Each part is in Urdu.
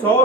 100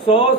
100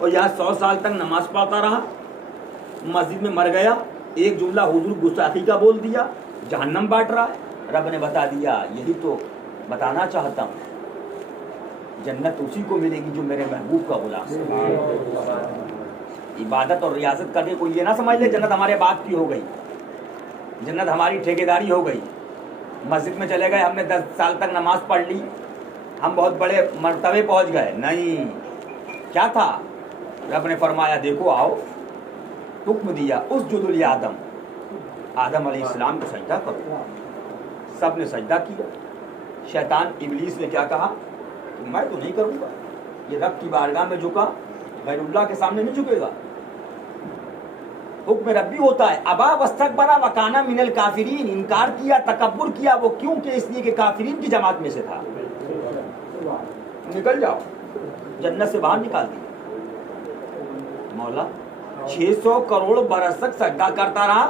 اور یہاں 100 سال تک نماز پڑھتا رہا، مسجد میں مر گیا، ایک جملہ حضور گستاخی کا بول دیا، جہنم بانٹ رہا ہے۔ رب نے بتا دیا، یہی تو بتانا چاہتا ہوں، جنت اسی کو ملے گی جو میرے محبوب کا غلام ہے۔ عبادت اور ریاضت کر کے کوئی یہ نہ سمجھ لے جنت ہمارے باپ کی ہو گئی، جنت ہماری ٹھیکیداری ہو گئی، مسجد میں چلے گئے، ہم نے 10 سال تک نماز پڑھ لی، ہم بہت بڑے مرتبے پہنچ گئے۔ نہیں، کیا تھا؟ رب نے فرمایا دیکھو آؤ، حکم دیا اسجدوا لآدم، آدم علیہ السلام کو سجدہ کرو، سب نے سجدہ کیا۔ شیطان ابلیس نے کیا کہا؟ میں تو نہیں کروں گا، یہ رب کی بارگاہ میں جھکا، غیر اللہ کے سامنے نہیں جھکے گا۔ حکم ربی ہوتا ہے، ابا واستکبر وکان من الکافرین، انکار کیا، تکبر کیا، وہ کیوں کہ اس لیے کہ کافرین کی جماعت میں سے تھا۔ نکل جاؤ، جنت سے باہر نکال دیا۔ مولا 600 کروڑ برس تک سجدہ کرتا رہا،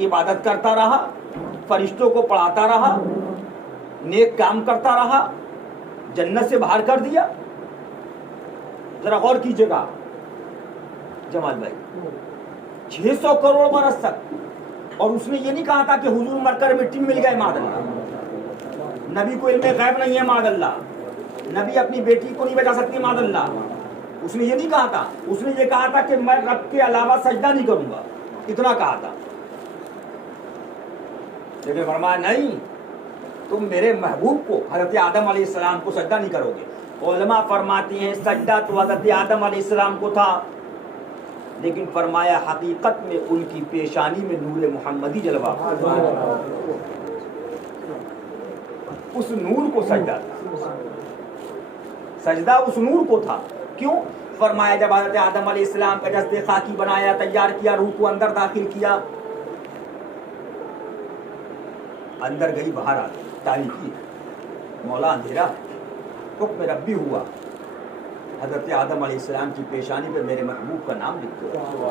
عبادت کرتا رہا، فرشتوں کو پڑھاتا رہا، نیک کام کرتا رہا، جنت سے باہر کر دیا۔ ذرا غور کیجیے گا جمال بھائی، 600 کروڑ برس تک، اور اس نے یہ نہیں کہا تھا کہ حضور مر کر مٹی میں مل گئے معاذ اللہ، نبی کو علم غیب نہیں ہے معاذ اللہ، نبی اپنی بیٹی کو نہیں بچا سکتی معاذ اللہ، اس نے یہ نہیں کہا تھا، اس نے یہ کہا تھا کہ میں رب کے علاوہ سجدہ نہیں کروں گا، اتنا کہا تھا۔ لیکن فرمایا نہیں، تم میرے محبوب کو، حضرت آدم علیہ السلام کو سجدہ نہیں کرو گے۔ علماء فرماتی ہیں سجدہ تو حضرت آدم علیہ السلام کو تھا، لیکن فرمایا حقیقت میں ان کی پیشانی میں نور محمدی جلوہ، اس نور کو سجدہ تھا، سجدہ اس نور کو تھا۔ کیوں؟ فرمایا جب حضرت آدم علیہ السلام کا جسد خاکی بنایا، تیار کیا، روح کو اندر داخل کیا، اندر گئی باہر آ گئی، تاریکی، مولا اندھیرا، حکم ربی ہوا، حضرت آدم علیہ السلام کی پیشانی پہ میرے محبوب کا نام لکھ دیا،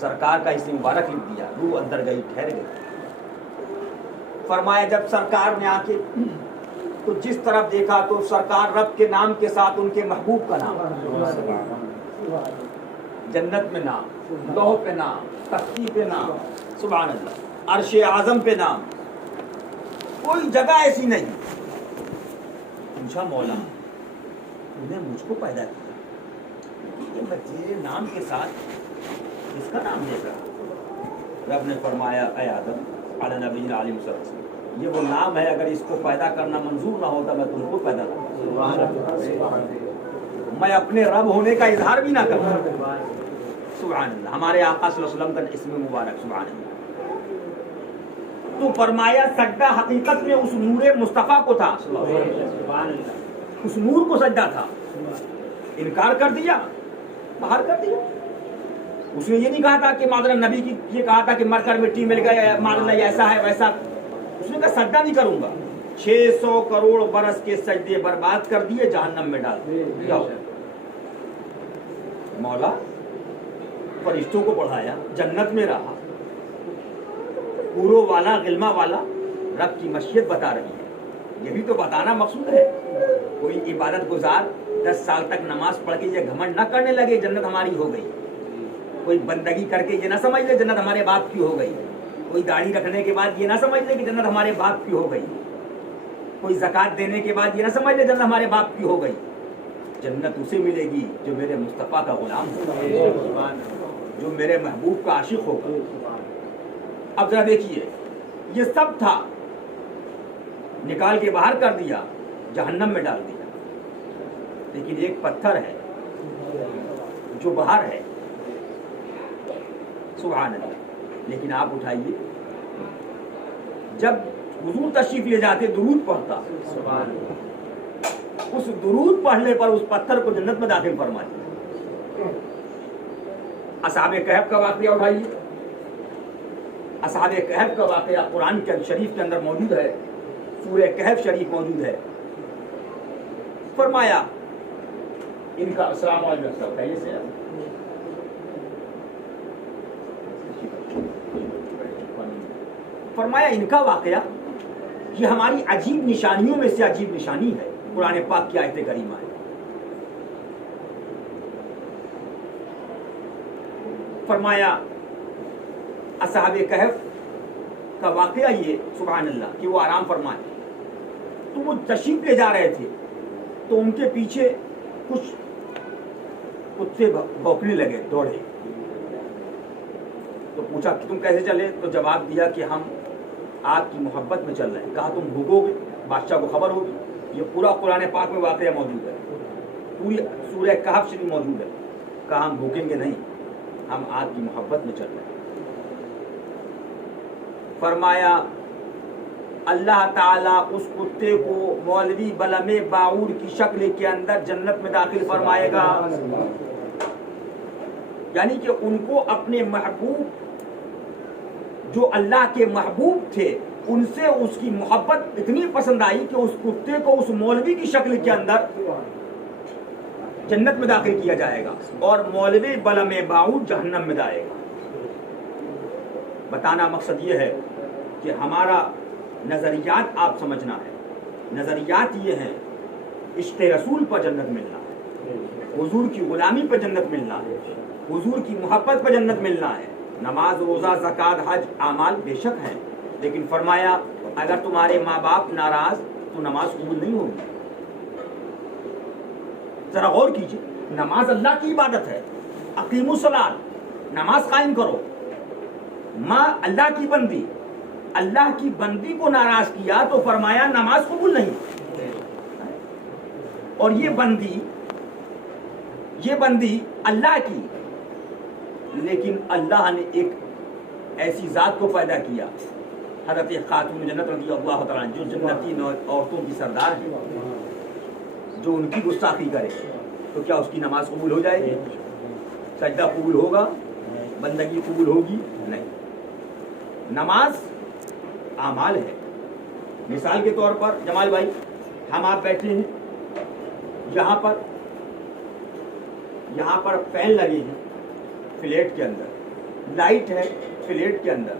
سرکار کا اسم مبارک لکھ دیا، روح اندر گئی، ٹھہر گئی۔ فرمایا جب سرکار نے آ کے تو جس طرف دیکھا تو سرکار رب کے نام کے ساتھ ان کے محبوب کا نام، جنت میں نام، لوح پہ نام، تختی پہ نام، سبحان اللہ، عرش اعظم پہ نام، کوئی جگہ ایسی نہیں۔ پوچھا مولا تم نے مجھ کو پیدا کیا کہ میں تیرے نام کے ساتھ اس کا نام دے رہا؟ رب نے فرمایا اے آدم علی نبینا علیہ السلام، یہ وہ نام ہے، اگر اس کو پیدا کرنا منظور نہ ہوتا میں تم کو پیدا کرتا، میں اپنے رب ہونے کا اظہار بھی نہ کرتا۔ سبحان اللہ، ہمارے آقا صلی اللہ علیہ وسلم کا اسم مبارک، سبحان اللہ۔ تو فرمایا سجدہ حقیقت میں اس نور مصطفیٰ کو تھا، اس نور کو سجدہ تھا، انکار کر دیا، باہر کر دیا۔ اس نے یہ نہیں کہا تھا کہ معذ اللہ، نبی کی یہ کہا تھا کہ مر کر مٹی مل گئے، معذ اللہ ایسا ہے ویسا، اس نے کہا سجدہ نہیں کروں گا۔ 600 کروڑ برس کے سجدے برباد کر دیے، جہنم میں ڈال دیے۔ مولا فرشتوں کو پڑھایا، جنت میں رہا، پورو والا غلمہ والا، رب کی مشیت بتا رہی ہے، یہی تو بتانا مقصود ہے۔ کوئی عبادت گزار 10 سال تک نماز پڑھ کے یہ گھمنڈ نہ کرنے لگے جنت ہماری ہو گئی، کوئی بندگی کر کے یہ نہ سمجھ لے جنت ہمارے باپ کی ہو گئی، کوئی داڑھی رکھنے کے بعد یہ نہ سمجھ لے کہ جنت ہمارے باپ کی ہو گئی، کوئی زکوٰۃ دینے کے بعد یہ نہ سمجھ لے جنت ہمارے باپ کی ہو گئی۔ جنت اسے ملے گی جو میرے مصطفیٰ کا غلام ہوگا، جو میرے محبوب کا عاشق ہوگا۔ اب ذرا دیکھیے، یہ سب تھا، نکال کے باہر کر دیا، جہنم میں ڈال دیا، لیکن ایک پتھر ہے جو باہر ہے، سبحان اللہ۔ لیکن آپ اٹھائیے، جب حضور تشریف لے جاتے درود پڑھتا، اس درود پڑھنے پر اس پتھر کو جنت میں داخل فرما دیا۔ اصحاب کہف کا واقعہ اٹھائیے، اصحاب کہف کا واقعہ قرآن کے شریف کے اندر موجود ہے، سورہ کہف شریف موجود ہے۔ فرمایا ان کا، السلام علیکم، پہلے سے فرمایا ان کا واقعہ یہ ہماری عجیب نشانیوں میں سے عجیب نشانی ہے، قرآن پاک کی آیت کریمہ ہے۔ فرمایا اصحاب کہف کا واقعہ یہ سبحان اللہ کہ وہ آرام فرمائے تو وہ تشریف لے جا رہے تھے تو ان کے پیچھے کچھ کتے بھونکنے لگے، دوڑے، تو پوچھا کہ تم کیسے چلے؟ تو جواب دیا کہ ہم آگ کی محبت میں چل رہے ہیں۔ کہا تم بھوگو گے؟ بادشاہ کو خبر ہوگی۔ یہ پورا قرآن پاک میں واقعہ موجود ہے، پوری سورہ کہف شریف موجود ہے۔ کہا ہم بھوکیں گے نہیں، ہم آگ کی محبت میں چل رہے ہیں۔ فرمایا اللہ تعالیٰ اس کتے کو مولوی بلم باعور کی شکل کے اندر جنت میں داخل فرمائے گا، یعنی کہ ان کو اپنے محبوب جو اللہ کے محبوب تھے ان سے اس کی محبت اتنی پسند آئی کہ اس کتے کو اس مولوی کی شکل کے اندر جنت میں داخل کیا جائے گا اور مولوی بلم باعور جہنم میں جائے گا۔ بتانا مقصد یہ ہے کہ ہمارا نظریات آپ سمجھنا ہے، نظریات یہ ہیں عشق رسول پر جنت ملنا ہے، حضور کی غلامی پر جنت ملنا ہے، حضور کی محبت پر جنت ملنا ہے۔ نماز، روزہ، زکوٰۃ، حج اعمال بے شک ہیں، لیکن فرمایا اگر تمہارے ماں باپ ناراض تو نماز قبول نہیں ہوگی۔ ذرا غور کیجیے، نماز اللہ کی عبادت ہے، اقیموا الصلاۃ، نماز قائم کرو۔ ماں اللہ کی بندی، اللہ کی بندی کو ناراض کیا تو فرمایا نماز قبول نہیں۔ اور یہ بندی اللہ کی، لیکن اللہ نے ایک ایسی ذات کو پیدا کیا، حضرت خاتون جنت رضی اللہ تعالیٰ عنہ، جو جنتی عورتوں کی سردار ہے، جو ان کی گستاخی کرے تو کیا اس کی نماز قبول ہو جائے گی؟ سجدہ قبول ہوگا؟ بندگی قبول ہوگی؟ نہیں۔ نماز اعمال ہے۔ مثال کے طور پر جمال بھائی، ہم آپ بیٹھے ہیں، یہاں پر فین لگے ہیں فلیٹ کے اندر، لائٹ ہے فلیٹ کے اندر،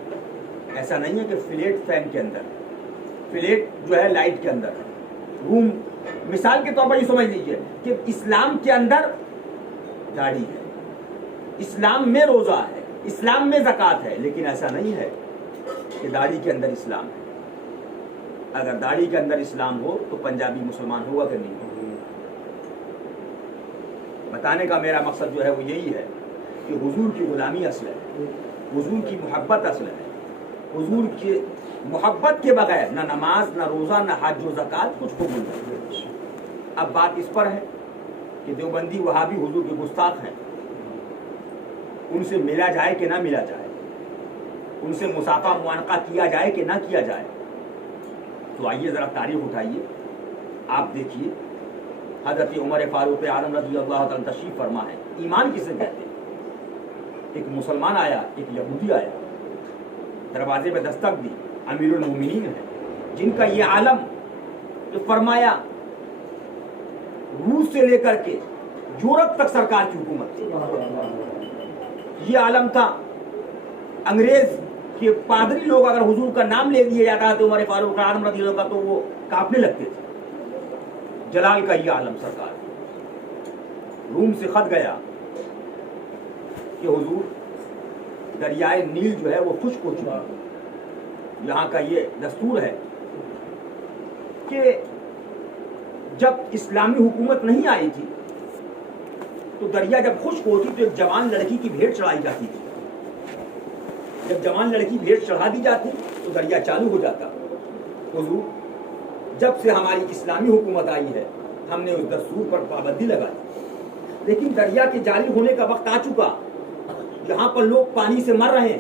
ایسا نہیں ہے کہ فلیٹ فین کے اندر، فلیٹ جو ہے لائٹ کے اندر، روم۔ مثال کے طور پر یہ سمجھ لیجئے کہ اسلام کے اندر داڑھی ہے، اسلام میں روزہ ہے، اسلام میں زکوٰۃ ہے، لیکن ایسا نہیں ہے کہ داڑھی کے اندر اسلام ہے۔ اگر داڑھی کے اندر اسلام ہو تو پنجابی مسلمان ہوگا کہ نہیں ہوگا؟ بتانے کا میرا مقصد جو ہے وہ یہی ہے کہ حضور کی غلامی اصل ہے، حضور کی محبت اصل ہے۔ حضور کی محبت کے بغیر نہ نماز، نہ روزہ، نہ حج و زکوٰۃ کچھ قبول نہیں۔ اب بات اس پر ہے کہ دیوبندی وہابی حضور کے گستاخ ہیں، ان سے ملا جائے کہ نہ ملا جائے، ان سے مصافحہ معانقہ کیا جائے کہ نہ کیا جائے؟ تو آئیے ذرا تاریخ اٹھائیے، آپ دیکھیے حضرت عمر فاروق اعظم رضی اللہ تعالیٰ تشریف فرما ہے۔ ایمان کسے کہتے ہیں؟ ایک مسلمان آیا، ایک یہودی آیا، دروازے پہ دستک دی، امیر المومنین ہے، جن کا یہ عالم جو فرمایا روس سے لے کر کے یورپ تک سرکار کی حکومت تھی، یہ عالم تھا۔ انگریز کے پادری لوگ اگر حضور کا نام لے دیا جاتا تو عمر فاروق اعظم رضی اللہ عنہ تو وہ کانپنے لگتے تھے۔ جلال کا یہ عالم سرکار، روم سے خط گیا کہ حضور دریائے نیل جو ہے وہ خشک ہو چکا، یہاں کا یہ دستور ہے کہ جب اسلامی حکومت نہیں آئی تھی تو دریا جب خشک ہوتی تو ایک جوان لڑکی کی بھیڑ چڑھائی جاتی تھی، جب جوان لڑکی بھیڑ چڑھا دی جاتی تو دریا چالو ہو جاتا۔ حضور جب سے ہماری اسلامی حکومت آئی ہے ہم نے اس دستور پر پابندی لگائی، لیکن دریا کے جاری ہونے کا وقت آ چکا، یہاں پر لوگ پانی سے مر رہے ہیں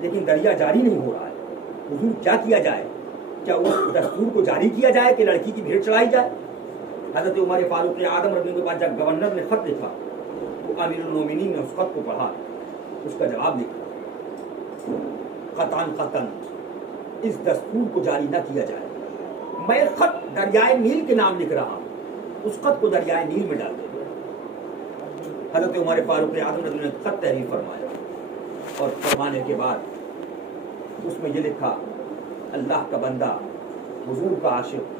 لیکن دریا جاری نہیں ہو رہا ہے۔ حضور کیا کیا جائے؟ کیا اس دستور کو جاری کیا جائے کہ لڑکی کی بھیڑ چڑھائی جائے؟ حضرت عمر فاروق اعظم رضی اللہ عنہ کے پاس جب گورنر نے خط لکھا تو امیر المومنین نے اس خط کو پڑھا، اس کا جواب لکھا، قطعاً اس دستور کو جاری نہ کیا جائے۔ میں خط دریائے نیل کے نام لکھ رہا ہوں، اس خط کو دریائے نیل میں ڈال دیں۔ حضرت عمر فاروق اعظم رضی اللہ عنہ نے خط تحریر فرمایا اور فرمانے کے بعد اس میں یہ لکھا، اللہ کا بندہ، حضور کا عاشق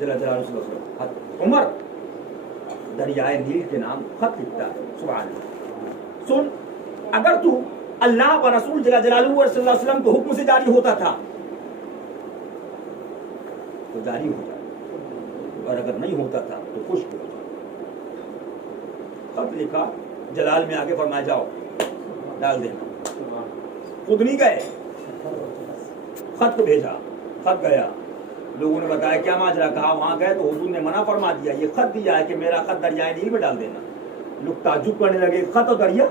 جل جلالہ عمر دریائے نیل کے نام خط لکھتا ہے۔ سبحان اللہ۔ سن اگر تو اللہ و رسول جل جلالہ صلی اللہ علیہ وسلم کے حکم سے جاری ہوتا تھا تو جاری ہو جائے، اور اگر نہیں ہوتا تھا تو خشک ہو جائے۔ خط لکھا، جلال میں آگے فرمایا جاؤ ڈال دینا، خود نہیں گئے، خط کو بھیجا، خط گیا، لوگوں نے بتایا کیا ماجرا، کہا وہاں گئے تو حضور نے منع فرما دیا، یہ خط دیا ہے کہ میرا خط دریائے نیل میں ڈال دینا۔ لوگ تعجب کرنے لگے، خط اور دریا،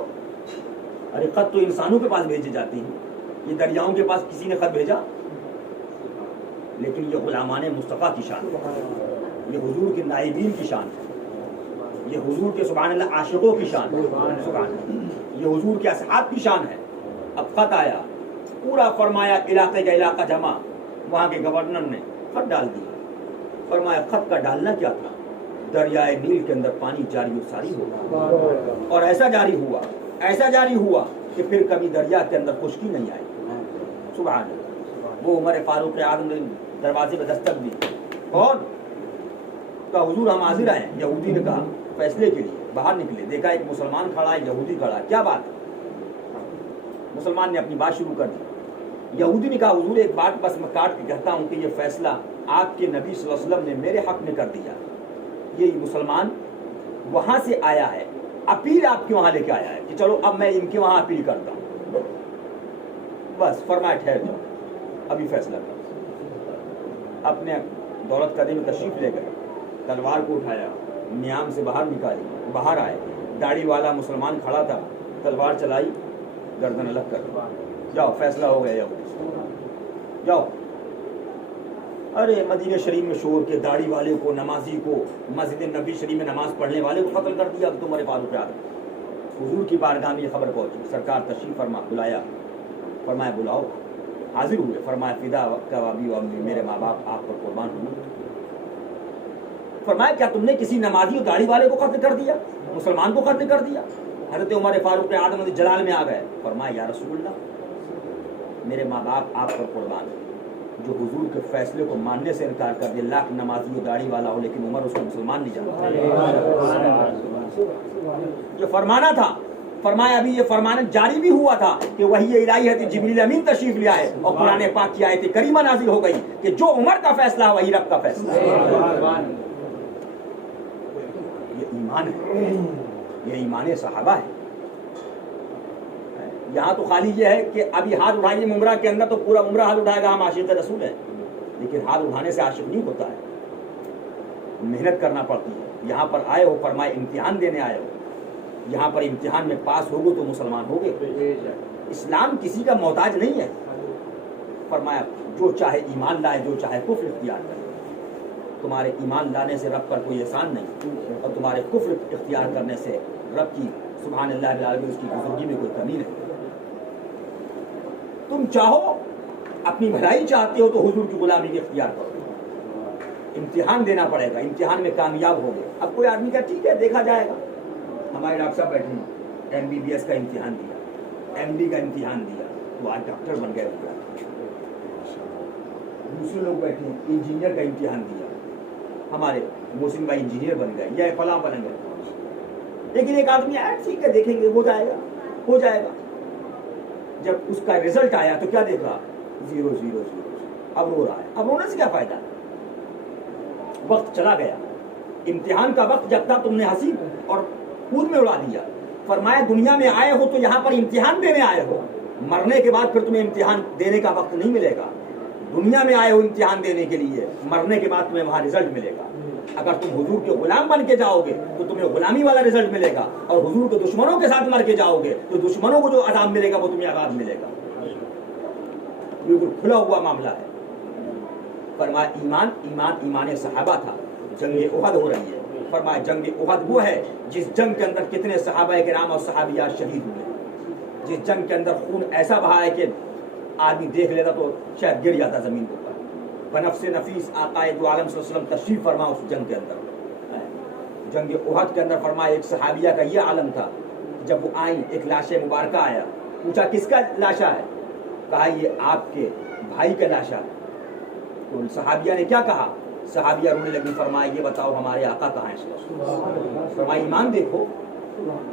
ارے خط تو انسانوں کے پاس بھیجے جاتے ہیں، یہ دریاؤں کے پاس کسی نے خط بھیجا؟ لیکن یہ غلامان مصطفیٰ کی شان ہے، یہ حضور کے نائبین کی شان ہے، یہ حضور کے سبحان اللہ عاشقوں کی شان ہے، سبحان اللہ، یہ حضور کے اصحاب کی شان ہے۔ اب خط آیا، پورا فرمایا علاقے کا علاقہ جمع، وہاں کے گورنر نے خط ڈال دیا، فرمایا خط کا ڈالنا کیا تھا، دریائے نیل کے اندر پانی جاری و ساری ہوگا، اور ایسا جاری ہوا، ایسا جاری ہوا کہ پھر کبھی دریا کے اندر خشکی نہیں آئی، سبحان اللہ۔ وہ عمر فاروق اعظم نے دروازے پہ دستک دی، اور کہا حضور ہم حاضر آئے ہیں۔ یہودی نے کہا فیصلے کے لیے، باہر نکلے، دیکھا ایک مسلمان کھڑا ہے، یہودی کھڑا ہے، کیا بات ہے؟ مسلمان نے اپنی بات شروع کر دی۔ یہودی نے کہا حضور ایک بات بس میں کاٹ کے کہتا ہوں کہ یہ فیصلہ آپ کے نبی صلی اللہ علیہ وسلم نے میرے حق میں کر دیا، یہ مسلمان وہاں سے آیا ہے، اپیل آپ کے وہاں لے کے آیا ہے کہ چلو اب میں ان کے وہاں اپیل کرتا ہوں، بس فرمایا ٹھہر جاؤ ابھی فیصلہ کر۔ اپنے دولت قدی میں تشریف لے گئے، تلوار کو اٹھایا، نیام سے باہر نکالی، باہر آئے، داڑھی والا مسلمان کھڑا تھا، تلوار چلائی، گردن الگ کر، جاؤ فیصلہ ہو گیا، جاؤ۔ ارے مدینہ شریف میں شور کے، داڑھی والے کو، نمازی کو، مسجد نبی شریف میں نماز پڑھنے والے کو قتل کر دیا، اب تمہارے فاروق اعظم۔ حضور کی بارگاہ میں یہ خبر پہنچی، سرکار تشریف فرما، بلایا، فرمایا بلاؤ، حاضر ہوئے، فرمایا فدا کا ابی و امی، میرے ماں باپ آپ پر قربان ہوئے۔ فرمایا کیا تم نے کسی نمازی اور داڑھی والے کو قتل کر دیا، مسلمان کو قتل کر دیا؟ حضرت عمر فاروق اعظم جلال میں آ گئے، فرمایا یا رسول اللہ میرے ماں باپ آپ پر قربان ہیں، جو حضور کے فیصلے کو ماننے سے انکار کر دے، لاکھ نمازی و داڑھی والا ہو لیکن عمر اس کو مسلمان نہیں جانتا۔ جو فرمانا تھا، فرمایا ابھی یہ فرمانا جاری بھی ہوا تھا کہ وحی الہی ہے، جبریل امین تشریف لے آئے اور قرآن پاک کی آیت کریمہ نازل ہو گئی کہ جو عمر کا فیصلہ ہے وہی رب کا فیصلہ ہے۔ یہ ایمان ہے، یہ ایمان صحابہ ہے۔ یہاں تو خالی یہ ہے کہ ابھی ہاتھ اٹھائیے عمرہ کے اندر تو پورا عمرہ ہاتھ اٹھائے گا ہم عاشق رسول ہیں، لیکن ہاتھ اٹھانے سے عاشق نہیں ہوتا ہے، محنت کرنا پڑتی ہے۔ یہاں پر آئے ہو، فرمائے امتحان دینے آئے ہو، یہاں پر امتحان میں پاس ہوگے تو مسلمان ہوگے۔ اسلام کسی کا محتاج نہیں ہے، فرمایا جو چاہے ایمان لائے، جو چاہے کفر اختیار کرے، تمہارے ایمان لانے سے رب پر کوئی احسان نہیں، اور تمہارے کفر اختیار کرنے سے رب کی سبحان اللہ العظیم اس کی بزرگی میں کوئی کمی نہیں۔ تم چاہو اپنی بھلائی چاہتے ہو تو حضور کی غلامی کی اختیار کرو، امتحان دینا پڑے گا، امتحان میں کامیاب ہو گئے۔ اب کوئی آدمی کا ٹھیک ہے دیکھا جائے گا، ہمارے ڈاکٹر صاحب بیٹھے ہیں، MBBS کا امتحان دیا، MD کا امتحان دیا، تو آج ڈاکٹر بن گئے۔ دوسرے لوگ بیٹھے ہیں، انجینئر کا امتحان دیا، ہمارے محسن بھائی انجینئر بن گئے یا فلاں بن گئے۔ لیکن ایک آدمی آیا ٹھیک ہے دیکھیں گے، ہو جائے گا، ہو جائے گا۔ جب اس کا رزلٹ آیا تو کیا دیکھا؟ 0 0 0۔ اب رو رہا ہے، اب رونے سے کیا فائدہ؟ وقت چلا گیا، امتحان کا وقت جب تھا تم نے ہنسی اور خود میں اڑا دیا۔ فرمایا دنیا میں آئے ہو تو یہاں پر امتحان دینے آئے ہو، مرنے کے بعد پھر تمہیں امتحان دینے کا وقت نہیں ملے گا۔ دنیا میں آئے ہو امتحان دینے کے لیے، مرنے کے بعد تمہیں وہاں رزلٹ ملے گا۔ اگر تم حضور کے غلام بن کے جاؤ گے تو تمہیں غلامی والا رزلٹ ملے گا، اور حضور کے دشمنوں کے ساتھ مر کے جاؤ گے تو دشمنوں کو جو عذاب ملے گا وہ تمہیں عذاب ملے گا۔ بالکل کھلا ہوا معاملہ ہے۔ فرمایا ایمان صحابہ تھا۔ جنگ احد ہو رہی ہے، فرمایا جنگ احد وہ ہے جس جنگ کے اندر کتنے صحابہ کرام اور صحابیات شہید ہوئے، جس جنگ کے اندر خون ایسا بہا ہے کہ آدمی دیکھ لیتا تو شاید گر جاتا زمین کے اوپر۔ بنفس نفیس آقا دو عالم صلی اللہ علیہ وسلم تشریف فرما اس جنگ کے اندر۔ جنگ احد کے اندر فرمایا ایک صحابیہ کا یہ عالم تھا، جب وہ آئیں ایک لاش مبارکہ آیا، پوچھا کس کا لاشا ہے؟ کہا یہ آپ کے بھائی کا لاشا ہے۔ تو صحابیہ نے کیا کہا؟ صحابیہ رونے لگی، فرمایا یہ بتاؤ ہمارے آقا کہاں ہیں؟ فرمایا ایمان دیکھو،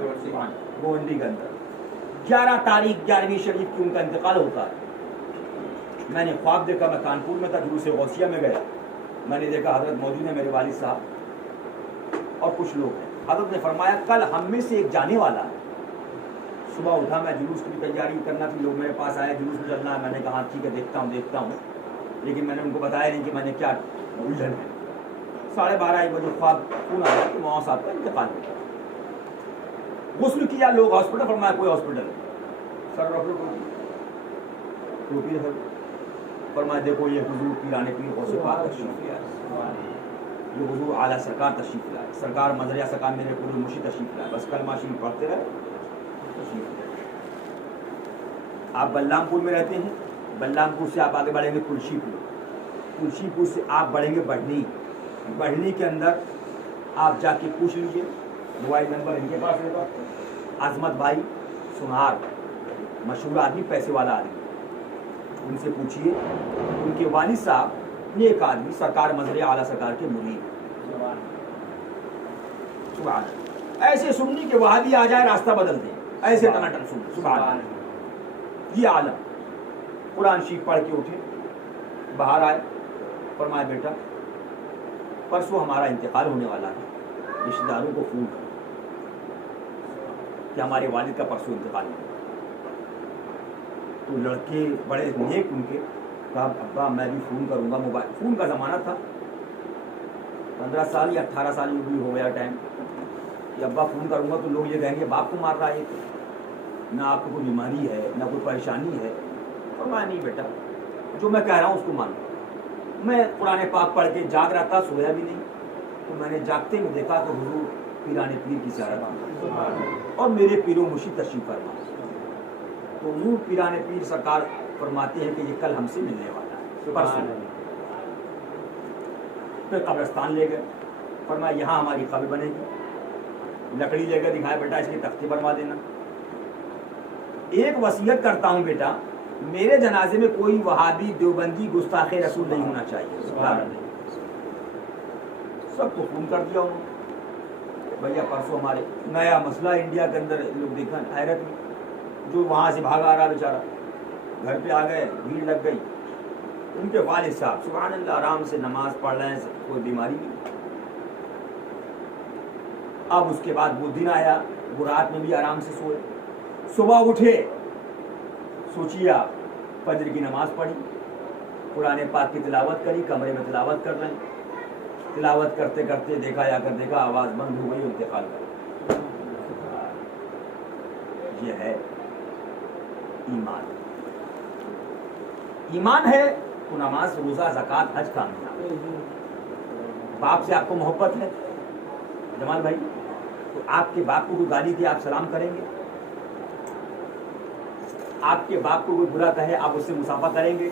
گونڈی کے اندر 11 تاریخ 11ویں شریف کی ان کا انتقال ہوتا ہے. میں نے خواب دیکھا, میں کانپور میں تھا, جلوس غوثیہ میں گیا, میں نے دیکھا حضرت موجود ہیں, میرے والد صاحب اور کچھ لوگ ہیں. حضرت نے فرمایا کل ہم میں سے ایک جانے والا ہے. صبح اٹھا, میں جلوس کی تیاری کرنا تھی, لوگ میرے پاس آئے جلوس میں چلنا ہے. میں نے کہا ٹھیک ہے دیکھتا ہوں, لیکن میں نے ان کو بتایا نہیں کہ میں نے کیا الجھن ہے. 12:30 1 بجے خواب فون آیا کہ مولانا صاحب کا انتقال ہو گیا. غسل کیا, لوگ ہاسپٹل, فرمایا کوئی ہاسپٹل سر رکھو ٹوپی ہے, فرمایا دیکھو یہ حضور پیرانے پیر غوث پاک تشریف لے آئے, یہ حضور اعلیٰ سرکار تشریف لائے, سرکار مدریا سرکار میرے پورے مرشد تشریف لائے. بس کلمہ شریف پڑھتے رہے. آپ بلرام پور میں رہتے ہیں, بلرام پور سے آپ آگے بڑھیں گے تلسی پور, تلسی پور سے آپ بڑھیں گے بڑھنی, بڑھنی کے اندر آپ جا کے پوچھ لیجیے, موبائل نمبر ان کے پاس ہوگا, عظمت بھائی سنہار, مشہور آدمی, پیسے والا آدمی, ان سے پوچھیے. ان کے والد صاحب نیک آدمی, سرکار مظہر اعلیٰ سرکار کے مرید. سبحان اللہ. ایسے سننی کہ وہاں بھی آ جائے راستہ بدل دیں, ایسے ٹناٹن سن. سبحان اللہ. یہ عالم قرآن شریف پڑھ کے اٹھے, باہر آئے, فرمایا بیٹا پرسوں ہمارا انتقال ہونے والا ہے, رشتہ داروں کو فون کرو کہ ہمارے والد کا پرسوں انتقال ہوا. تو لڑکے بڑے نیک ان کے, کہا ابا میں بھی فون کروں گا. موبائل فون کا زمانہ تھا, 15 سال یا 18 سال بھی ہو گیا ٹائم, کہ ابا فون کروں گا تو لوگ یہ کہیں گے باپ کو مار رہا ہے, نہ آپ کو کوئی بیماری ہے نہ کوئی پریشانی ہے. اور میں نہیں بیٹا, جو میں کہہ رہا ہوں اس کو مانو. میں قرآن پاک پڑھ کے جاگ رہا تھا, سویا بھی نہیں, تو میں نے جاگتے میں دیکھا کہ حضور پیرانے پیر کی زیارت اور میرے پیر و مرشد تشریف فرما. تو حضور پیرانے پیر سرکار فرماتے ہیں کہ یہ کل ہم سے ملنے والا ہے, پرسوں. پھر قبرستان لے گئے, فرمایا یہاں ہماری قبر بنے گی. لکڑی لے کر دکھایا, بیٹا اس کی تختی بنوا دینا. ایک وصیت کرتا ہوں بیٹا, میرے جنازے میں کوئی وہابی دیوبندی گستاخ رسول نہیں ہونا چاہیے. سب کو فون کر دیا انہوں نے, بھیا پرسوں ہمارے نیا مسئلہ انڈیا کے اندر لوگ دیکھا حیرت میں, جو وہاں سے بھاگا آ رہا بیچارہ, گھر پہ آ گئے, بھیڑ لگ گئی. ان کے والد صاحب سبحان اللہ آرام سے نماز پڑھ رہے ہیں, کوئی بیماری نہیں. اب اس کے بعد وہ دن آیا, وہ رات میں بھی آرام سے سوئے. صبح اٹھے, سوچیے آپ, فجر کی نماز پڑھی, قرآن پاک کی تلاوت کری, کمرے میں تلاوت کر رہے ہیں. تلاوت کرتے کرتے دیکھا جا کر دیکھا آواز بند ہو گئی, انتقال کر. یہ ہے ایمان. ایمان ہے تو نماز, روزہ, زکوٰۃ, حج کامیاب. باپ سے آپ کو محبت ہے جمال بھائی, تو آپ کے باپ کو کوئی گالی دے آپ سلام کریں گے؟ آپ کے باپ کو کوئی برا کہے آپ اس سے مصافحہ کریں گے؟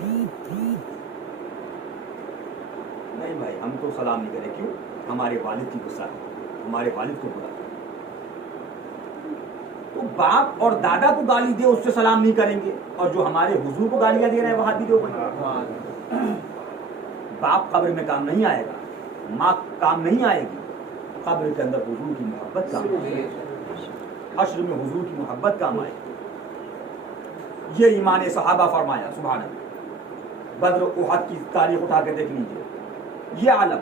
نہیں بھائی, ہم تو سلام نہیں کریں. کیوں؟ ہمارے والد کی غصہ ہے, ہمارے والد کو برا. تو باپ اور دادا کو گالی دے اس سے سلام نہیں کریں گے, اور جو ہمارے حضور کو گالیاں دے رہے ہیں وہاں بھی دو. باپ قبر میں کام نہیں آئے گا, ماں کام نہیں آئے گی, قبر کے اندر حضور کی محبت کام آئے گی, حشر میں حضور کی محبت کام آئے گی. یہ ایمان صحابہ فرمایا. سبحان اللہ. بدر احد کی تاریخ اٹھا کے دیکھ لیجیے, یہ عالم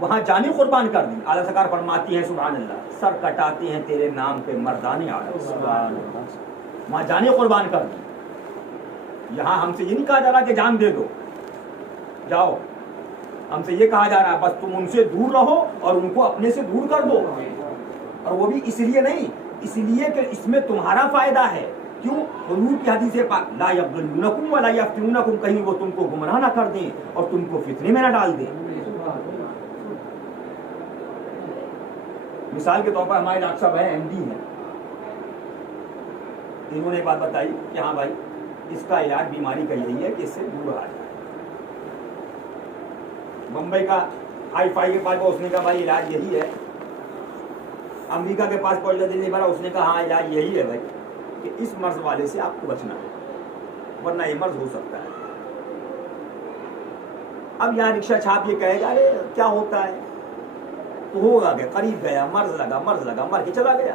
وہاں جانی قربان کر دی. اعلیٰ سرکار فرماتی ہیں سبحان اللہ, سر کٹاتے ہیں تیرے نام پہ مردان عالم. وہاں جانی قربان کر دی. یہاں ہم سے یہ نہیں کہا جا رہا کہ جان دے دو, جاؤ. ہم سے یہ کہا جا رہا ہے بس تم ان سے دور رہو اور ان کو اپنے سے دور کر دو. اور وہ بھی اس لیے نہیں, اس لیے کہ اس میں تمہارا فائدہ ہے. کیوں؟ حضور کی حدیث پاک لا یضلونکم ولا یفتنونکم, کہیں وہ تم کو گمراہ نہ کر دیں اور تم کو فتنے میں نہ ڈال دیں. مثال کے طور پر ہمارے ڈاکٹر صاحب ہیں, MD ہیں, انہوں نے ایک بات بتائی کہ ہاں بھائی اس کا علاج بیماری کا یہی ہے کہ اس سے دور آ جائے. بمبئی کا آئی فائی کے پاس اس نے کہا بھائی علاج یہی ہے. امریکہ کے پاس پہنچ دل نہیں بھرا, اس نے کہا ہاں علاج یہی ہے بھائی کہ اس مرض والے سے آپ کو بچنا ہے, ورنہ یہ مرض ہو سکتا ہے. اب یہاں رکشہ چھاپ یہ کہے گا ارے کیا ہوتا ہے, تو ہوگا کہ قریب گیا, مرض لگا, مر کے چلا گیا.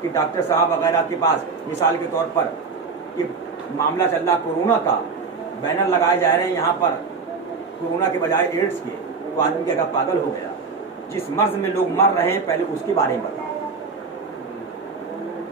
کہ ڈاکٹر صاحب وغیرہ کے پاس مثال کے طور پر کہ معاملہ چل رہا کورونا کا، بینر لگائے جا رہے ہیں یہاں پر کورونا کے بجائے ایڈس کے، تو آدمی کیا پاگل ہو گیا؟ جس مرض میں لوگ مر رہے ہیں پہلے اس کے بارے میں بتاؤ،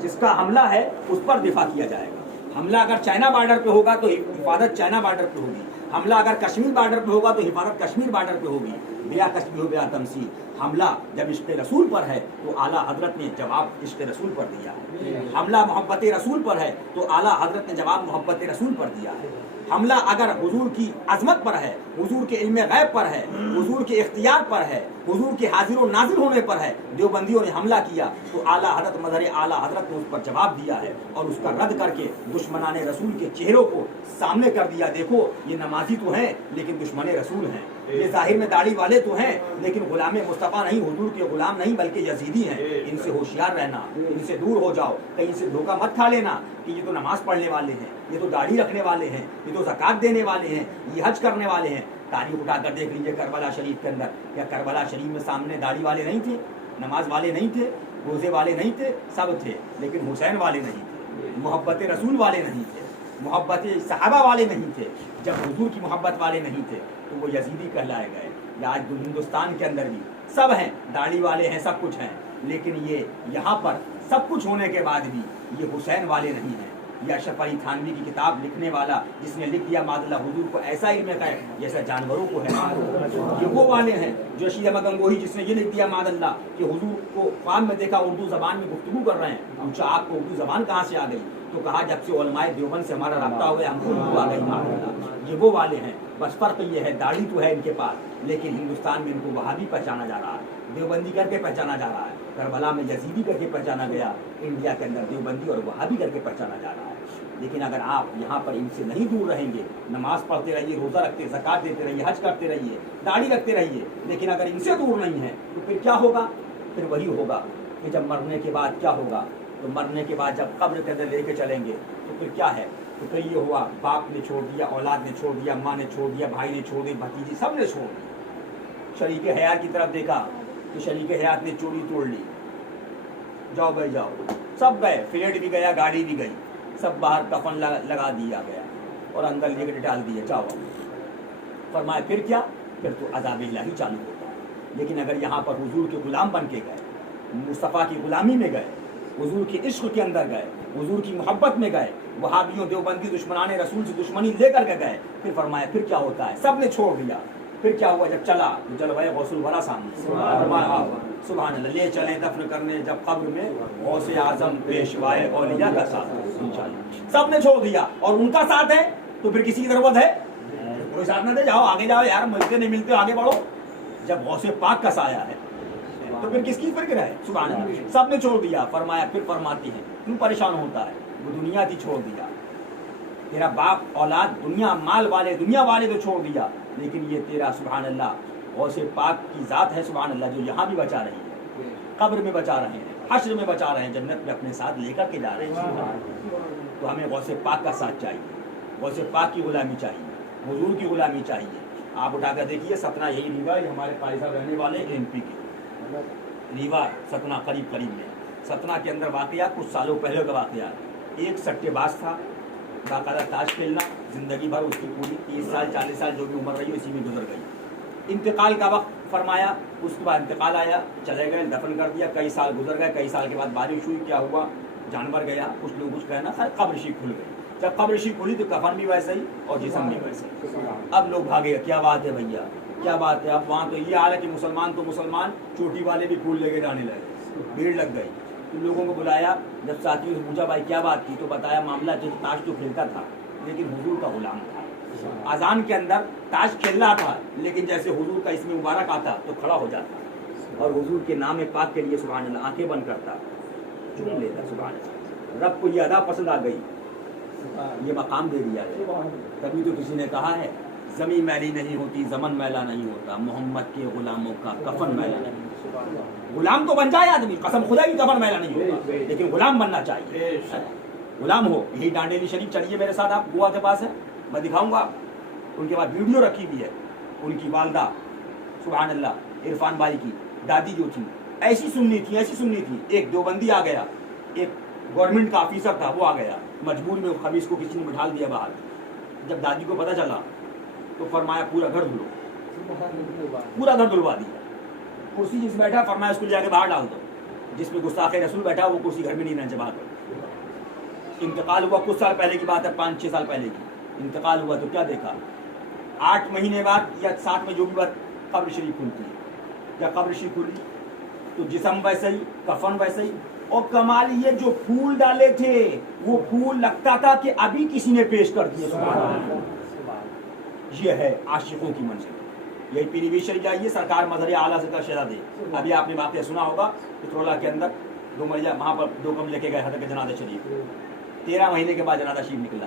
جس کا حملہ ہے اس پر دفاع کیا جائے گا۔ حملہ اگر چائنا بارڈر پہ ہوگا تو حفاظت چائنا بارڈر پہ ہوگی، حملہ اگر کشمیر بارڈر پہ ہوگا تو حفاظت کشمیر بارڈر پہ ہوگی، بلا کشمیر ہو بلا تمثیل۔ حملہ جب عشق رسول پر ہے تو اعلیٰ حضرت نے جواب عشق رسول پر دیا ہے، حملہ محبت رسول پر ہے تو اعلیٰ حضرت نے جواب محبت رسول پر دیا ہے۔ حملہ اگر حضور کی عظمت پر ہے، حضور کے علم غیب پر ہے، حضور کے اختیار پر ہے، حضور کے حاضر و ناظر ہونے پر ہے، دیوبندیوں نے حملہ کیا تو اعلیٰ حضرت مظہر اعلیٰ حضرت نے اس پر جواب دیا ہے اور اس کا رد کر کے دشمنان رسول کے چہروں کو سامنے کر دیا۔ دیکھو یہ نمازی تو ہیں لیکن دشمن رسول ہیں، یہ ظاہر میں داڑھی والے تو ہیں لیکن غلام مصطفیٰ نہیں، حضور کے غلام نہیں بلکہ یزیدی ہیں۔ ان سے ہوشیار رہنا، ان سے دور ہو جاؤ، کہیں سے دھوکہ مت کھا لینا کہ یہ تو نماز پڑھنے والے ہیں، یہ تو داڑھی رکھنے والے ہیں، یہ تو زکوٰۃ دینے والے ہیں، یہ حج کرنے والے ہیں۔ تاریخ اٹھا کر دیکھ لیجیے کربلا شریف کے اندر، کیا کربلا شریف میں سامنے داڑھی والے نہیں تھے، نماز والے نہیں تھے، روزے والے نہیں تھے؟ سب تھے، لیکن حسین والے نہیں تھے، محبت رسول والے نہیں تھے، محبت صحابہ والے نہیں تھے۔ جب حضور کی محبت والے نہیں تھے تو وہ یزیدی کہلائے گئے۔ یا آج ہندوستان کے اندر بھی سب ہیں، داڑھی والے ہیں، سب کچھ ہیں، لیکن یہ یہاں پر سب کچھ ہونے کے بعد بھی یہ حسین والے نہیں ہیں۔ یہ اشرف علی تھانوی کی کتاب لکھنے والا جس نے لکھ دیا ماد اللہ حضور کو ایسا علم ہے جیسا جانوروں کو ہے، یہ وہ والے ہیں۔ جو رشید احمد گنگوہی جس نے یہ لکھ دیا ماد اللہ کہ حضور کو خواب میں دیکھا اردو زبان میں گفتگو کر رہے ہیں، پوچھا آپ کو اردو زبان کہاں سے آ گئی؟ تو کہا جب سے علماء دیوبند سے ہمارا رابطہ ہوا ہم کو اردو آ گئی ماد اللہ۔ یہ وہ والے ہیں، بس فرق یہ ہے داڑھی تو ہے ان کے پاس لیکن ہندوستان میں ان کو وہابی پہچانا جا رہا ہے، دیوبندی کر کے پہچانا جا رہا ہے، کربلا میں یزیدی کر کے پہچانا گیا، انڈیا کے اندر دیوبندی اور وہابی کر کے پہچانا جا رہا ہے۔ لیکن اگر آپ یہاں پر ان سے نہیں دور رہیں گے، نماز پڑھتے رہیے، روزہ رکھتے، زکوٰۃ دیتے رہیے، حج کرتے رہیے، داڑھی رکھتے رہیے، لیکن اگر ان سے دور نہیں ہیں تو پھر کیا ہوگا؟ پھر وہی ہوگا کہ جب مرنے کے بعد کیا ہوگا؟ تو مرنے کے بعد جب قبر کے اندر لے کے چلیں گے تو پھر کیا ہے؟ تو پھر یہ ہوا باپ نے چھوڑ دیا، اولاد نے چھوڑ دیا، ماں نے چھوڑ دیا، بھائی نے چھوڑ دیا، بھتیجی سب نے چھوڑ دیا۔ شریک حیات کی طرف دیکھا تو شریک حیات نے چوری توڑ لی، جاؤ بھائی جاؤ، سب گئے، فلیٹ بھی گیا، گاڑی بھی گئی، سب باہر کفن لگا دیا گیا اور اندر لے کے ڈال دیا، جاؤ۔ فرمایا پھر کیا؟ پھر تو عذاب الہی چالو ہوتا ہے۔ لیکن اگر یہاں پر حضور کے غلام بن کے گئے، مصطفیٰ کی غلامی میں گئے، حضور کے عشق کے اندر گئے، حضور کی محبت میں گئے، وہابیوں دیوبندی دشمنان رسول سے دشمنی لے کر کے گئے، پھر فرمایا پھر کیا ہوتا ہے؟ سب نے چھوڑ دیا۔ پھر کیا ہوا؟ جب چلا تو جلوہ غوث الورا سامنے، فرمایا سبحان اللہ، لے چلیں دفن کرنے جب قبر میں غوث اعظم پیشوائے اولیاء کا ساتھ، سب نے چھوڑ دیا اور ان کا ساتھ ہے تو پھر کسی کی ضرورت ہے؟ کوئی ساتھ نہ دے، جاؤ آگے جاؤ یار، ملتے نہیں ملتے آگے بڑھو۔ جب غوث پاک کا سایہ ہے تو پھر کس کی فکر ہے؟ سبحان اللہ، سب نے چھوڑ دیا۔ فرمایا پھر فرماتی ہیں کیوں پریشان ہوتا ہے؟ وہ دنیا تھی چھوڑ دیا، تیرا باپ اولاد دنیا مال والے دنیا والے تو چھوڑ دیا، لیکن یہ تیرا سبحان اللہ غوث پاک کی ذات ہے سبحان اللہ، جو یہاں بھی بچا رہی ہے، قبر میں بچا رہے ہیں، حشر میں بچا رہے ہیں، جنت میں اپنے ساتھ لے کر کے جا رہے ہیں۔ تو ہمیں غوث پاک کا ساتھ چاہیے، غوث پاک کی غلامی چاہیے، حضور کی غلامی چاہیے۔ آپ اٹھا کر دیکھیے ستنا، یہی ریوا، یہ ہمارے قاری صاحب رہنے والے ایم پی کے، ریوا ستنا قریب میں، ستنا کے اندر واقعہ کچھ سالوں پہلے کا واقعہ۔ ایک سٹے باز تھا، باقاعدہ تاش کھیلنا، زندگی بھر اس کی پوری 30 سال 40 سال جو بھی عمر رہی اسی میں گزر گئی۔ انتقال کا وقت فرمایا، اس کے بعد انتقال آیا، چلے گئے، دفن کر دیا، کئی سال گزر گئے، کئی سال کے بعد بارش ہوئی، کیا ہوا؟ جانور گیا، کچھ لوگ کچھ کہنا، قبر شریف کھل گئی۔ جب قبر شریف کھلی تو کفن بھی ویسے ہی اور جسم بھی ویسے ہی۔ اب لوگ بھاگے، کیا بات ہے بھیا، کیا بات ہے؟ اب وہاں تو یہ حال ہے کہ مسلمان تو مسلمان، چوٹی والے بھی پھول لے کے جانے لگے، بھیڑ لگ گئی۔ ان لوگوں کو بلایا، جب ساتھیوں سے پوچھا بھائی کیا بات تھی، تو بتایا معاملہ تاش تو کھیلتا تھا لیکن حضور کا غلام تھا، اذان کے اندر تاش کھیل رہا تھا لیکن جیسے حضور کا اسم مبارک آتا تو کھڑا ہو جاتا اور حضور کے نام پاک کے لیے سبحان اللہ آنکھیں بند کرتا، چوم لیتا، سبحان اللہ۔ رب کو یہ ادا پسند آ گئی، یہ مقام دے دیا ہے۔ تبھی تو کسی نے کہا ہے زمین میلی نہیں ہوتی، زمن میلا نہیں ہوتا، محمد کے غلاموں کا کفن میلا نہیں ہوتا۔ غلام تو بن جائے آدمی، قسم خدا کی کفن میلا نہیں ہوتا، لیکن غلام بننا چاہیے، غلام ہو۔ یہی ڈانڈیلی شریف، چلیے میرے ساتھ، آپ گوا کے پاس ہے، میں دکھاؤں گا۔ ان کے بعد ویڈیو رکھی ہوئی ہے، ان کی والدہ سبحان اللہ عرفان بھائی کی دادی جو تھی ایسی سننی تھی، ایسی سننی تھی۔ ایک دیوبندی آ گیا، ایک گورنمنٹ کا آفیسر تھا، وہ آ گیا مجبور میں، خبیث کو کسی نے بٹھا دیا باہر. جب دادی کو پتہ چلا تو فرمایا پورا گھر دھلو، پورا گھر دھلوا دیا. کرسی جس بیٹھا فرمایا اس کو لے جا کے باہر ڈال دو. جس میں گستاخ رسول بیٹھا وہ کرسی گھر میں نہیں رہنا چاہا. انتقال ہوا کچھ سال پہلے کی بات ہے، 5-6 سال پہلے کی. انتقال ہوا تو کیا دیکھا، 8 مہینے بعد یا 7 میں جو بھی بات قبر شریف کھلتی ہے. جب قبر شریف کھلی تو جسم ویسے ہی، کفن ویسے ہی، اور کمال یہ جو پھول ڈالے تھے وہ پھول لگتا تھا کہ ابھی کسی نے پیش کر دیے. سبحان اللہ. یہ ہے عاشقوں کی منزل. یہی پیلی بھیت شریف جائیے، سرکار مظہر اعلیٰ سے کا شہزادے. ابھی آپ نے واقعہ سنا ہوگا پترولہ کے اندر 2 مریض وہاں پر 2 کم لے کے گئے حضرت جنازہ شریف. 13 مہینے کے بعد جنازہ شریف نکلا.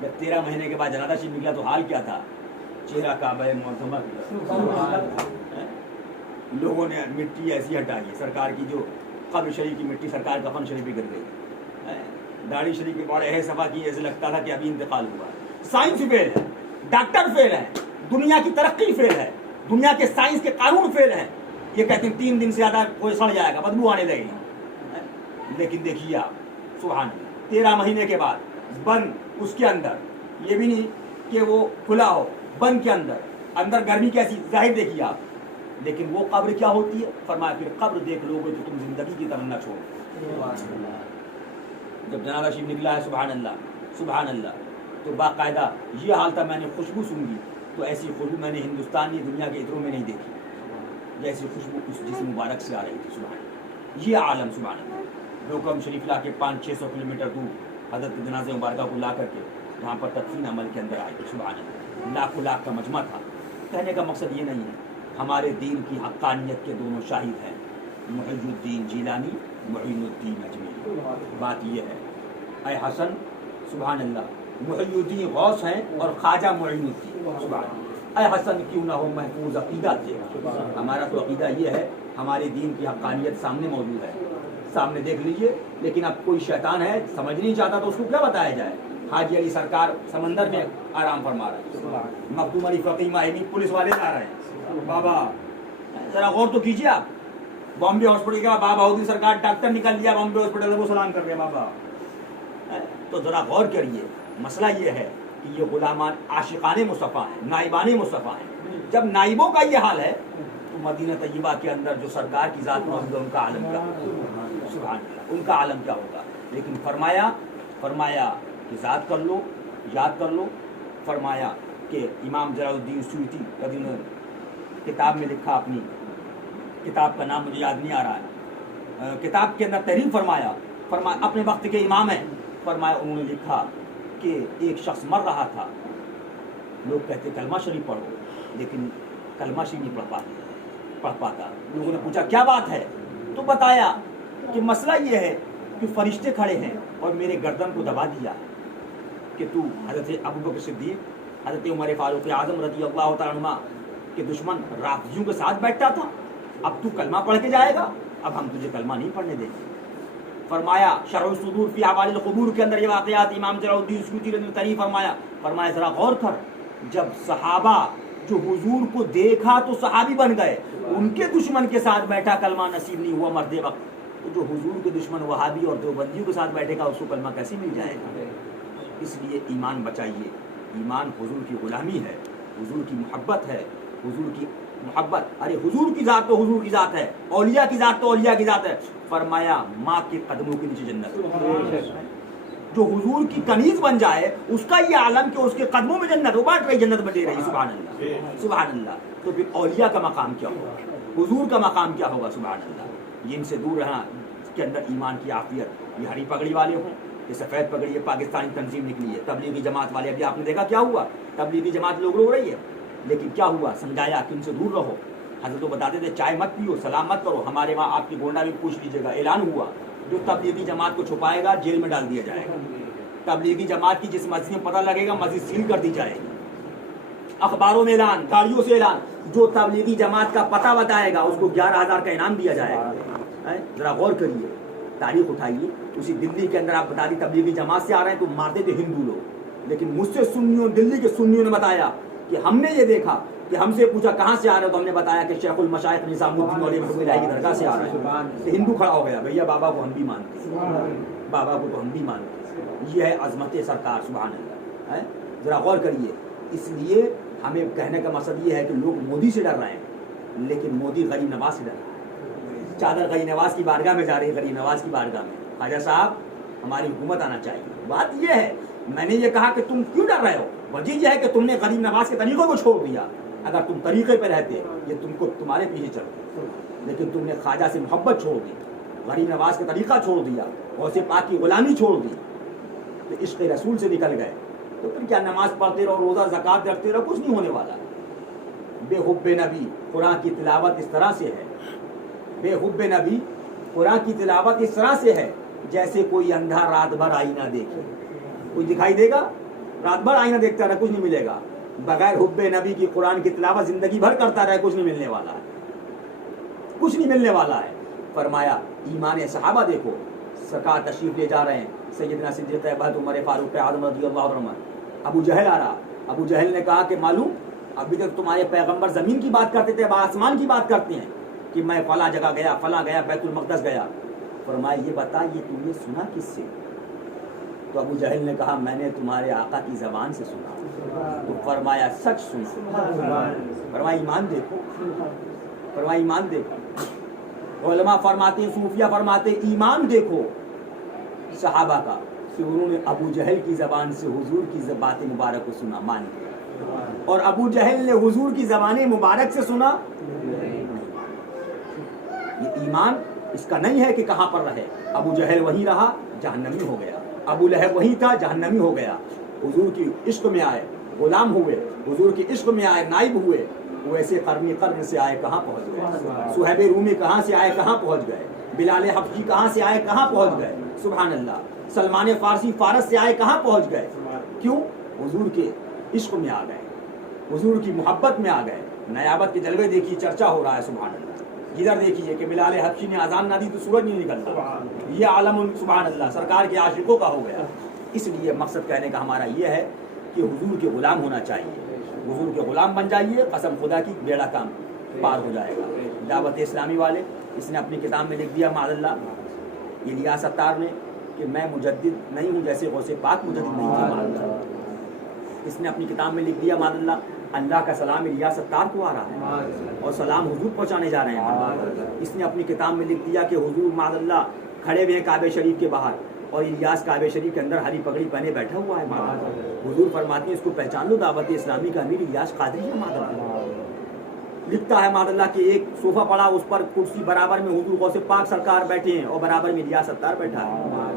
جب 13 مہینے کے بعد جنازہ شریف نکلا تو حال کیا تھا، چہرہ کعبہ معظمہ لوگوں نے مٹی ایسی ہٹائی ہے سرکار کی، جو قبر شریف کی مٹی سرکار کفن شریف بھی گر گئی. داڑھی شریف کے بڑے ایسے صفا کی، ایسے لگتا تھا کہ ابھی انتقال ہوا. سائنس فیل ہے، ڈاکٹر فیل ہے، دنیا کی ترقی فیل ہے، دنیا کے سائنس کے قانون فیل ہیں. یہ کہتے ہیں 3 دن سے زیادہ کوئی سڑ جائے گا، بدبو آنے لگے گی. لیکن دیکھیے آپ سبحان اللہ، 13 مہینے کے بعد بند اس کے اندر، یہ بھی نہیں کہ وہ کھلا ہو، بند کے اندر گرمی کیسی ظاہر دیکھیے آپ. لیکن وہ قبر کیا ہوتی ہے، فرمایا پھر قبر دیکھ لو گے تو تم زندگی کی تمنا چھوڑ. جب جنازہ شریف نکلا ہے سبحان اللہ سبحان اللہ، تو باقاعدہ یہ حال تھا، میں نے خوشبو سونگی تو ایسی خوشبو میں نے ہندوستانی دنیا کے عطروں میں نہیں دیکھی جیسی خوشبو اس جسم مبارک سے آ رہی تھی. سبحان اللہ. یہ عالم سبحان اللہ. ڈوکم شریف لا کے 500-600 کلومیٹر دور حضرت جنازہ مبارکہ کو لا کر کے وہاں پر تدفین عمل کے اندر آئی. سبحان اللہ. لاکھوں لاکھ کا مجمع تھا. کہنے کا مقصد یہ نہیں ہے، ہمارے دین کی حقانیت کے دونوں شاہد ہیں، محی الدین جیلانی، معین الدین اجمیری. بات یہ ہے اے حسن سبحان اللہ، محی الدین غوث ہیں اور خواجہ معین الدین. سبحان اللہ. اے حسن کیوں نہ ہو محفوظ عقیدہ تیرا. ہمارا تو عقیدہ یہ ہے، ہمارے دین کی حقانیت سامنے موجود ہے، سامنے دیکھ لیجئے. لیکن اب کوئی شیطان ہے سمجھ نہیں چاہتا تو اس کو کیا بتایا جائے. حاجی علی سرکار سمندر میں آرام فرما رہے ہیں، مخدوم علی فقی ماہمی پولیس والے جا رہے ہیں. بابا ذرا غور تو کیجیے آپ، بامبے ہاسپٹل کا بابا بہودی سرکار ڈاکٹر نکل لیا بامبے ہاسپٹل وہ سلام کر رہے ہیں بابا. تو ذرا غور کریے. مسئلہ یہ ہے کہ یہ غلامان عاشقان مصطفیٰ ہیں، نائبان مصطفیٰ ہیں. جب نائبوں کا یہ حال ہے تو مدینہ طیبہ کے اندر جو سرکار کی ذات موجود ہے ان کا عالم کیا ہوگا. سبحان اللہ. ان کا عالم کیا ہوگا. لیکن فرمایا کہ ذات کر لو، یاد کر لو. فرمایا کہ امام جلال الدین سیوطی رضی اللہ عنہ کتاب میں لکھا، اپنی کتاب کا نام مجھے یاد نہیں آ رہا ہے، کتاب کے اندر تحریر فرمایا اپنے وقت کے امام ہیں. فرمایا انہوں نے لکھا کہ ایک شخص مر رہا تھا، لوگ کہتے کلمہ شریف پڑھو، لیکن کلمہ شریف نہیں پڑھ پاتا. لوگوں نے پوچھا کیا بات ہے، تو بتایا کہ مسئلہ یہ ہے کہ فرشتے کھڑے ہیں اور میرے گردن کو دبا دیا کہ تو حضرت ابوبکر صدیق، حضرت عمر فاروق اعظم رضی اللہ تعالیٰ عنہ کے دشمن رافضیوں کے ساتھ بیٹھتا تھا، اب تو کلمہ پڑھ کے جائے گا، اب ہم تجھے کلمہ نہیں پڑھنے دیں گے. فرمایا شرح الصدور فی احوال القبور کے اندر یہ واقعات امام جلال الدین سیوطی رضی اللہ عنہ فرمایا ذرا غور کر. جب صحابہ جو حضور کو دیکھا تو صحابی بن گئے، ان کے دشمن کے ساتھ بیٹھا کلمہ نصیب نہیں ہوا مرتے وقت، تو جو حضور کے دشمن وہابی اور دیوبندیوں کے ساتھ بیٹھے گا اس کو کلمہ کیسے مل جائے گا. اس لیے ایمان بچائیے. ایمان حضور کی غلامی ہے، حضور کی محبت ہے، حضور کی محبت. ارے حضور کی ذات تو حضور کی ذات ہے، اولیاء کی ذات تو اولیاء کی ذات ہے. فرمایا ماں کے قدموں کے نیچے جنت. جو حضور کی کنیز بن جائے اس کا یہ عالم کہ اس کے قدموں میں جنت، وہ بانٹ رہی جنت بٹے رہی. سبحان اللہ سبحان اللہ. تو پھر اولیاء کا مقام کیا ہوگا، حضور کا مقام کیا ہوگا. سبحان اللہ. یہ ان سے دور رہنا، اس کے اندر ایمان کی عافیت. یہ ہری پگڑی والے ہوں، یہ سفید پگڑی، یہ پاکستانی تنظیم نکلی ہے، تبلیغی جماعت والے. ابھی آپ نے دیکھا کیا ہوا، تبلیغی جماعت لوگ رو رہی ہے، لیکن کیا ہوا، سمجھایا کہ ان سے دور رہو. حضرت تو بتاتے تھے چائے مت پیو، سلام مت کرو. ہمارے وہاں آپ کی گونڈا بھی پوچھ لیجیے گا، اعلان ہوا جو تبلیغی جماعت کو چھپائے گا جیل میں ڈال دیا جائے گا. تبلیغی جماعت کی جس مسجد میں پتہ لگے گا مسجد سیل کر دی جائے گی. اخباروں میں اعلان، گاڑیوں سے اعلان، جو تبلیغی جماعت کا پتہ بتائے گا اس کو 11,000 کا انعام دیا جائے گا. ذرا غور کریے، تاریخ اٹھائیے. اسی دلی کے اندر آپ بتا دی تبلیغی جماعت سے آ رہے ہیں تو مارتے تھے ہندو لوگ، لیکن مجھ سے سنیوں، دلی کے سنیوں نے بتایا کہ ہم نے یہ دیکھا کہ ہم سے پوچھا کہاں سے آ رہے ہو، تو ہم نے بتایا کہ شیخ المشائخ نظام الدین مولوی محمود الہی کی درگاہ سے آ رہے ہیں. کہ ہندو کھڑا ہو گیا، بھیا بابا کو ہم بھی مانتے ہیں، بابا کو تو ہم بھی مانتے ہیں. یہ ہے عظمت سرکار، سبحان اللہ. ذرا غور کریے. اس لیے ہمیں کہنے کا مقصد یہ ہے کہ لوگ مودی سے ڈر رہے ہیں، لیکن مودی غریب نواز سے ڈر رہا ہے. چادر غریب نواز کی بارگاہ میں جا رہی ہے، غریب نواز کی بارگاہ میں. خواجہ صاحب ہماری حکومت آنا چاہیے. بات یہ ہے، میں نے یہ کہا کہ تم کیوں ڈر رہے ہو، وجہ یہ ہے کہ تم نے غریب نواز کے طریقوں کو چھوڑ دیا. اگر تم طریقے پہ رہتے یہ تم کو تمہارے پیچھے چلتے، لیکن تم نے خواجہ سے محبت چھوڑ دی، غریب نواز کا طریقہ چھوڑ دیا، غوث پاک کی غلامی چھوڑ دی، تو عشق رسول سے نکل گئے. تو پھر کیا نماز پڑھتے رہو، روزہ زکوٰۃ رکھتے رہو، کچھ نہیں ہونے والا. بے حب نبی قرآن کی تلاوت اس طرح سے ہے، بے حب نبی قرآن کی تلاوت اس طرح سے ہے جیسے کوئی اندھا رات بھر آئینہ دیکھے. کوئی دکھائی دے گا؟ رات بھر آئینہ دیکھتا رہے، کچھ نہیں ملے گا. بغیر حب نبی کی قرآن کی تلاوت زندگی بھر کرتا رہے، کچھ نہیں ملنے والا ہے، کچھ نہیں ملنے والا ہے. فرمایا ایمان صحابہ دیکھو، سرکار تشریف لے جا رہے ہیں، سیدنا صدیق اکبر، عمر فاروق اعظم رضی اللہ عنہ. ابو جہل آ رہا. ابو جہل نے کہا کہ معلوم ابھی تک تمہارے پیغمبر زمین کی بات کرتے تھے، اب آسمان کی بات کرتے ہیں کہ میں فلاں جگہ گیا، فلاں گیا، بیت المقدس گیا. فرمایا یہ بتا یہ تم نے سنا کس سے؟ تو ابو جہل نے کہا میں نے تمہارے آقا کی زبان سے سنا. تو فرمایا سچ سنا. فرمایا ایمان دیکھو، فرمایا ایمان دیکھو. علماء فرماتے ہیں، صوفیہ فرماتے ہیں ایمان دیکھو صحابہ کا کہ انہوں نے ابو جہل کی زبان سے حضور کی بات مبارک کو سنا، مان لیا، اور ابو جہل نے حضور کی زبان مبارک سے سنا. یہ ایمان اس کا نہیں ہے کہ کہاں پر رہے. ابو جہل وہیں رہا، جہنمی ہو گیا. ابو لہب وہیں تھا، جہنمی ہو گیا. حضور کی عشق میں آئے، غلام ہوئے. حضور کی عشق میں آئے، نائب ہوئے. ویسے قرن سے آئے کہاں پہنچ گئے. صہیب رومی کہاں سے آئے کہاں پہنچ گئے. بلال حبشی کہاں سے آئے کہاں پہنچ گئے. سبحان اللہ. سلمان فارسی فارس سے آئے کہاں پہنچ گئے. کیوں؟ حضور کے عشق میں آ گئے، حضور کی محبت میں آ گئے. نیابت کے جلوے دیکھیے، چرچا ہو رہا ہے. سبحان اللہ. ادھر دیکھیے کہ بلال حبشی نے اذان نہ دی تو سورج نہیں نکلتا. یہ عالم سبحان اللہ سرکار کے عاشقوں کا ہو گیا. اس لیے مقصد کہنے کا ہمارا یہ ہے کہ حضور کے غلام ہونا چاہیے. حضور کے غلام بن جائیے، قسم خدا کی بیڑا کام پار ہو جائے گا. دعوت اسلامی والے، اس نے اپنی کتاب میں لکھ دیا معاذ اللہ الیاس ستار نے کہ میں مجدد نہیں ہوں جیسے غوث پاک مجدد نہیں تھے. معاذ اللہ اس نے اپنی کتاب میں لکھ دیا معاذ اللہ کا سلام الیاس ستار کو آ رہا ہے اور سلام حضور پہنچانے جا رہے ہیں. اس نے اپنی کتاب میں لکھ دیا کہ حضور معاذ اللہ کھڑے ہوئے ہیں کعبہ شریف کے باہر اور الیاس کعبہ شریف کے اندر ہری پگڑی پہنے بیٹھا ہوا ہے. حضور فرماتے ہیں اس کو پہچان لو، دعوت اسلامی کا امیر الیاس قادری ہے. معاذ اللہ لکھتا ہے معاذ اللہ کہ ایک صوفہ پڑا، اس پر کرسی برابر میں حضور غوث پاک سرکار بیٹھے ہیں اور برابر میں الیاس ستار بیٹھا ہے.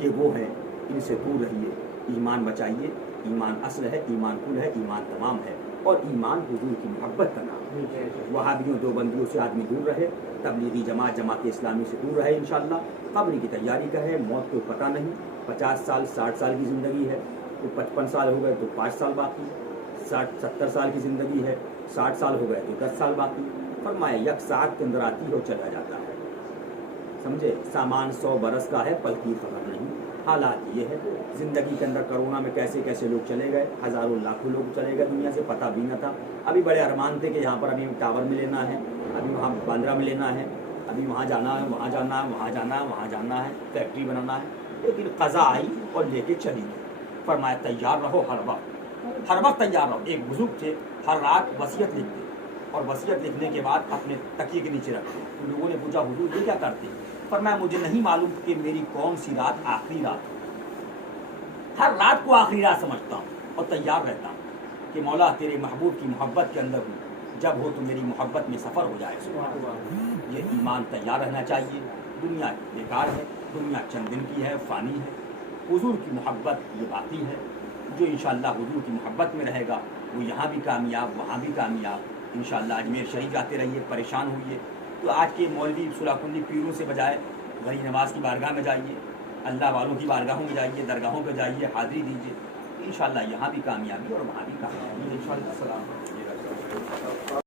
یہ وہ ہے، ان سے دور رہیے. ایمان بچائیے. ایمان اصل ہے، ایمان کل ہے، ایمان تمام ہے، اور ایمان حضور کی محبت کا نام ہے. وہابیوں دیوبندیوں سے آدمی دور رہے، تبلیغی جماعت اسلامی سے دور رہے. انشاءاللہ قبر کی تیاری کا ہے. موت کو پتہ نہیں. 50 سال 60 سال کی زندگی ہے تو 55 سال ہو گئے تو 5 سال باقی. 60-70 سال کی زندگی ہے، 60 سال ہو گئے تو 10 سال باقی. فرمایا یک ساتھ کے اندر آتی ہے اور چلا جاتا ہے. سمجھے؟ سامان 100 برس کا ہے، پل کی خبر نہیں. حالات یہ ہے زندگی کے اندر کرونا میں کیسے کیسے لوگ چلے گئے، ہزاروں لاکھوں لوگ چلے گئے دنیا سے، پتہ بھی نہ تھا. ابھی بڑے ارمان تھے کہ یہاں پر ابھی ٹاور میں لینا ہے، ابھی وہاں باندرا میں لینا ہے، ابھی وہاں جانا ہے، وہاں جانا ہے، وہاں جانا ہے، وہاں جانا ہے، فیکٹری بنانا ہے. لیکن قضا آئی اور لے کے چلی گئی. فرمایا تیار رہو ہر وقت، ہر وقت تیار رہو. ایک بزرگ تھے، ہر رات وصیت لکھتے اور وصیت لکھنے کے بعد اپنے تکیے کے نیچے رکھتے. تو لوگوں نے پوچھا حضور یہ کیا کرتے؟ فرمایا مجھے نہیں معلوم کہ میری کون سی رات آخری رات. ہر رات کو آخری رات سمجھتا ہوں اور تیار رہتا ہوں کہ مولا تیرے محبوب کی محبت کے اندر ہوں، جب ہو تو میری محبت میں سفر ہو جائے. یہ ایمان تیار رہنا چاہیے. دنیا بیکار ہے، دنیا چند دن کی ہے، فانی ہے. حضور کی محبت یہ باقی ہے. جو انشاءاللہ حضور کی محبت میں رہے گا وہ یہاں بھی کامیاب، وہاں بھی کامیاب. انشاءاللہ اجمیر شریف جاتے رہیے، پریشان ہوئیے تو آج کے مولوی صلح کنڈی پیروں سے بجائے غریب نواز کی بارگاہ میں جائیے، اللہ والوں کی بارگاہوں میں جائیے، درگاہوں پہ جائیے، حاضری دیجیے. انشاءاللہ یہاں بھی کامیابی اور وہاں بھی کامیابی. انشاءاللہ. السلام علیکم.